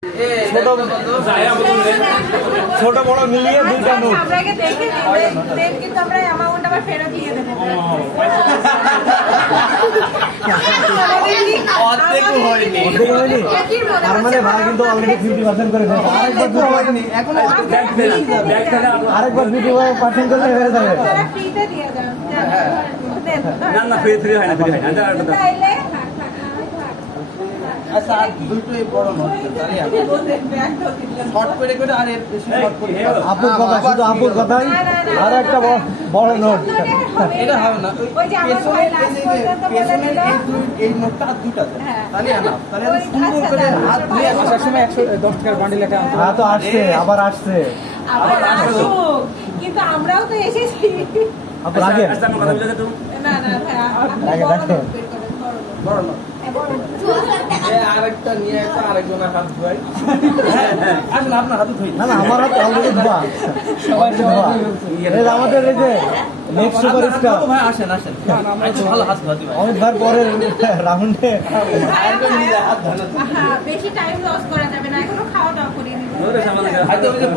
ছোট বড় মিলিয়ে দুইটা নোট। আপনাকে দেখে দেন কিন্তু আমরা অ্যামাউন্ট আবার ফেরত দিয়ে দেব। অর্ধেকও হয়নি। তার মানে ভাড়া কিন্তু অলরেডি 50% করে ফেলেছে। আরেকবার হয়নি, এখনো আরেকবার 50% করলে হয়ে যাবে। আপনারা ফ্রিতে দিয়ে দেন। না না ফ্রি হয় না, ফ্রি হয় না। তাইলে আচ্ছা আর দুটোই বড় নোট শর্ট করে করে আর এর বেশি শর্ট করে আপুর কথা, শুধু আপুর কথাই আর একটা বড় নোট। এটা হবে না, ওই যে আমার ভাই লাস্ট পর্যন্ত বলে দিল এই নোটটা আর দুটো আছে তাহলে না, তাহলে ওই সুন্দর করে হাত দিয়ে আসার সময় 110 টাকার বান্ডিল একটা আনতে। হ্যাঁ তো আসছে, আবার আসছে। আবার আসুক, কিন্তু আমরাও তো এসেছি। আপু লাগে আচ্ছা আমার কথা বলে তো না না ভাই আপনি লাগে, বড় দেখো। নোট বের করেন, বড় নোট বড় নোট। আরেকটা নিয়ে একটা আরেকজনের হাত ধোয়াই। আসলে আপনার হাতে ধুই না, না আমার হাত অলরেডি ধোয়া, সবাই ধোয়া। এই যে আমাদের এই যে নেক্সট সুপারস্টার ভাই আসেন আসেন। আচ্ছা ভালো হাত ধোয়াতে ভাই অনেক বার পরে রাউন্ডে হ্যাঁ, বেশি টাইম লস করা যাবে না, এখনো খাওয়া দাওয়া করিনি। সামনে